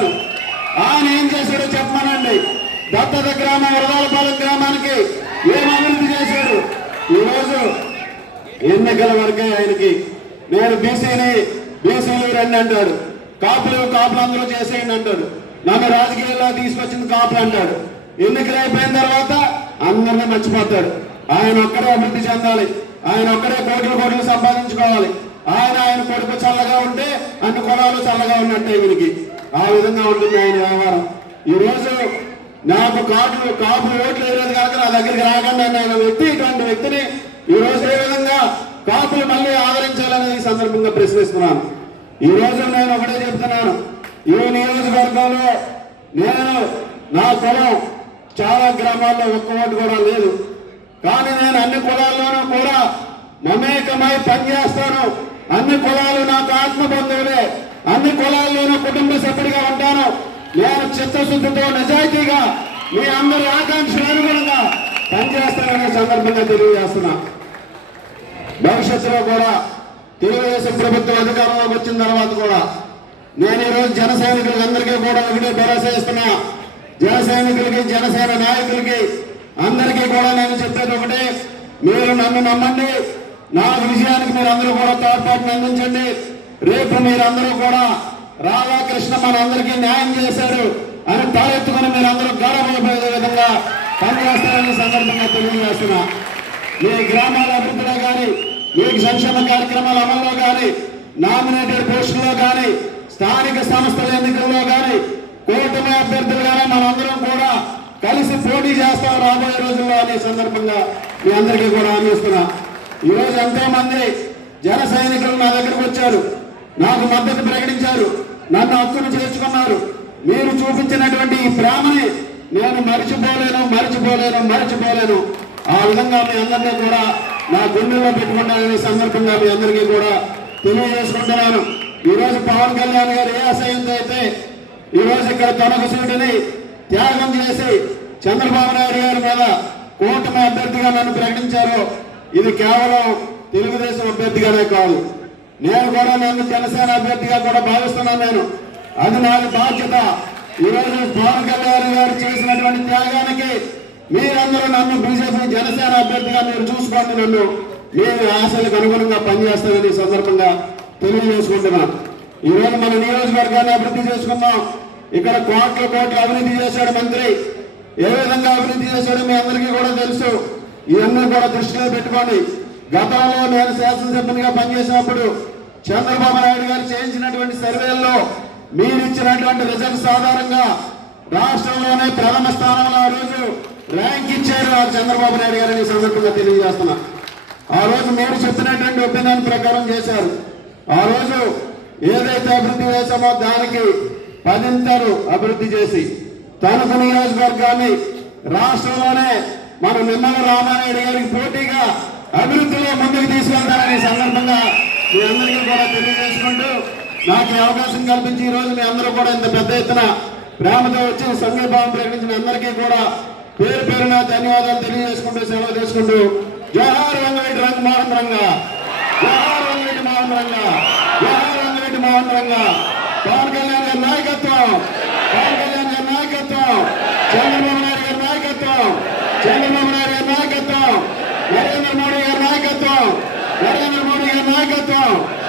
చేశారు ఆయన ఏం చేశాడో చెప్పమనండి. దత్తత గ్రామం వరదాలపాలెం గ్రామానికి ఏం అభివృద్ధి చేశాడు? ఈరోజు ఎన్నికల వరకే ఆయనకి నేను బీసీని బీసీలు రండి అంటాడు. కాపులు కాపులు అందరూ చేసేయండి అంటాడు. నన్ను రాజకీయాల్లో తీసుకొచ్చింది కాపులు అంటాడు. ఎన్నికలు అయిపోయిన తర్వాత అందరినీ మర్చిపోతాడు. ఆయన ఒక్కడే అభివృద్ధి చెందాలి. ఆయన ఒక్కడే కోట్లు కోట్లు సంపాదించుకోవాలి. ఆయన ఆయన కొడుకు చల్లగా ఉంటే అన్ని కులాలు చల్లగా ఉన్నట్టే వీరికి ఆ విధంగా ఉంటుంది ఆయన వ్యవహారం. ఈ రోజు నాకు కాపులు కాపులు ఓట్లు వేయలేదు కనుక నా దగ్గరికి రాకుండా నేను వ్యక్తి ఇటువంటి వ్యక్తిని ఈ రోజు ఏ విధంగా కాపులు మళ్ళీ ఆదరించాలని ఈ సందర్భంగా ప్రశ్నిస్తున్నాను. ఈ రోజు నేను ఒకటే చెప్తున్నాను. ఈ నియోజకవర్గంలో నేను నా కులం చాలా గ్రామాల్లో ఒక్క ఓటు కూడా లేదు. కానీ నేను అన్ని కులాల్లోనూ కూడా మమేకమై పనిచేస్తాను. అన్ని కులాలు నాకు ఆత్మ బంధువులే అన్ని కులాల్లోనూ చిత్తశుద్ధితో నిజాయితీగా మీ అందరి ఆకాంక్షలు అనుగుణంగా పనిచేస్తారనే సందర్భంగా తెలియజేస్తున్నా. భవిష్యత్తులో కూడా తెలుగుదేశం ప్రభుత్వం అధికారంలోకి వచ్చిన తర్వాత కూడా నేను ఈరోజు జన సైనికులందరికీ కూడా ఒకటే భరోసా ఇస్తున్నా. జన సైనికులకి జనసేన నాయకులకి అందరికీ కూడా నేను చెప్పేది ఒకటే. మీరు నన్ను నమ్మండి. నా విజయానికి మీరు అందరూ కూడా తోడ్పాటును అందించండి. రేపు మీరందరూ కూడా రాధాకృష్ణ మనందరికీ న్యాయం చేశారు. అని మీరు అందరూ గౌరవపడే విధంగా పనిచేస్తారని సందర్భంగా తెలియజేస్తున్నా. మీ గ్రామాల అభివృద్ధిలో కానీ మీ సంక్షేమ కార్యక్రమాల అమల్లో కానీ నామినేటెడ్ పోస్టుల్లో కానీ స్థానిక సంస్థల ఎన్నికల్లో కానీ కూటమి అభ్యర్థులు కానీ మనందరం కూడా కలిసి పోటీ చేస్తాం రాబోయే రోజుల్లో అనే సందర్భంగా మీ అందరికీ కూడా అందిస్తున్నా ఈరోజు ఎంతో మంది జన సైనికులు నా దగ్గరకు వచ్చారు. నాకు మద్దతు ప్రకటించారు. నన్ను హక్కును చేర్చుకున్నారు. మీరు చూపించినటువంటి ఈ ప్రేమని నేను మరిచిపోలేను మరిచిపోలేను మరిచిపోలేను. ఆ విధంగా మీ అందరినీ కూడా నా గుండెల్లో పెట్టుకున్నాననే సందర్భంగా మీ అందరికీ కూడా తెలియజేసుకుంటున్నాను. ఈరోజు పవన్ కళ్యాణ్ గారు ఏ అసహ్యంతో అయితే ఈ రోజు ఇక్కడ తనకు సీటుని త్యాగం చేసి చంద్రబాబు నాయుడు గారి మీద కూటమి అభ్యర్థిగా నన్ను ప్రకటించారు ఇది కేవలం తెలుగుదేశం అభ్యర్థిగానే కాదు. నేను కూడా నన్ను జనసేన అభ్యర్థిగా కూడా భావిస్తున్నాను నేను. అది నాది బాధ్యత. ఈరోజు పవన్ కళ్యాణ్ గారు చేసినటువంటి త్యాగానికి మీరందరూ నన్ను బీజేపీ జనసేన అభ్యర్థిగా మీరు చూసుకోండి నన్ను. నేను ఆశలకు అనుగుణంగా పనిచేస్తానని సందర్భంగా తెలియజేసుకుంటున్నాను ఈ రోజు మన నియోజకవర్గాన్ని అభివృద్ధి చేసుకున్నాం ఇక్కడ కోట్ల కోట్ల అభివృద్ధి చేశాడు మంత్రి. ఏ విధంగా అభివృద్ధి చేశాడో మీ అందరికీ కూడా తెలుసు. ఇవన్నీ కూడా దృష్టిలో పెట్టుకోండి. గతంలో నేను శాసనసభ్యునిగా పనిచేసినప్పుడు చంద్రబాబు నాయుడు గారు చేయించినటువంటి సర్వేల్లో వచ్చినటువంటి రిజల్ట్స్ ఆధారంగా రాష్ట్రంలోనే ప్రథమ స్థానంలో ఆ రోజు ర్యాంక్ ఇచ్చారు ఆ చంద్రబాబు నాయుడు గారిని సందర్భంగా తెలియజేస్తున్నా. ఆ రోజు మీరు చెప్పినటువంటి ఒపీనియన్ ప్రకారం చేశారు. ఆ రోజు ఏదైతే అభివృద్ధి చేశామో దానికి పదింతలు అభివృద్ధి చేసి తణుకు నియోజకవర్గాన్ని రాష్ట్రంలోనే మన నిమ్మల రామానాయుడు గారికి పోటీగా అభివృద్ధిలో ముందుకు తీసుకెళ్తారనే సందర్భంగా మీ అందరికీ కూడా తెలియజేసుకుంటూ నాకు అవకాశం కల్పించి ఈ రోజు మీ అందరూ కూడా ఇంత పెద్ద ఎత్తున ప్రేమతో వచ్చి సంఘీభావం ప్రకటించిన అందరికీ కూడా పేరు పేరున ధన్యవాదాలు తెలియజేసుకుంటూ సెలవు చేసుకుంటూ జవహర్ రంగరెడ్డి రంగ మోహన్ రంగ. జవహర్ రంగరెడ్డి మోహన్ రంగ. జవహర్ రంగరెడ్డి మోహన్ రంగ. పవన్ కళ్యాణ్ గారి నాయకత్వం. పవన్ కళ్యాణ్ గారి నాయకత్వం. చంద్రబాబు నాయుడు గారి నాయకత్వం. చంద్రబాబు నాయుడు గారి నాయకత్వం. నరేంద్ర మోడీ గారి నాయకత్వం. నరేంద్ర మోడీ గారి నాయకత్వం.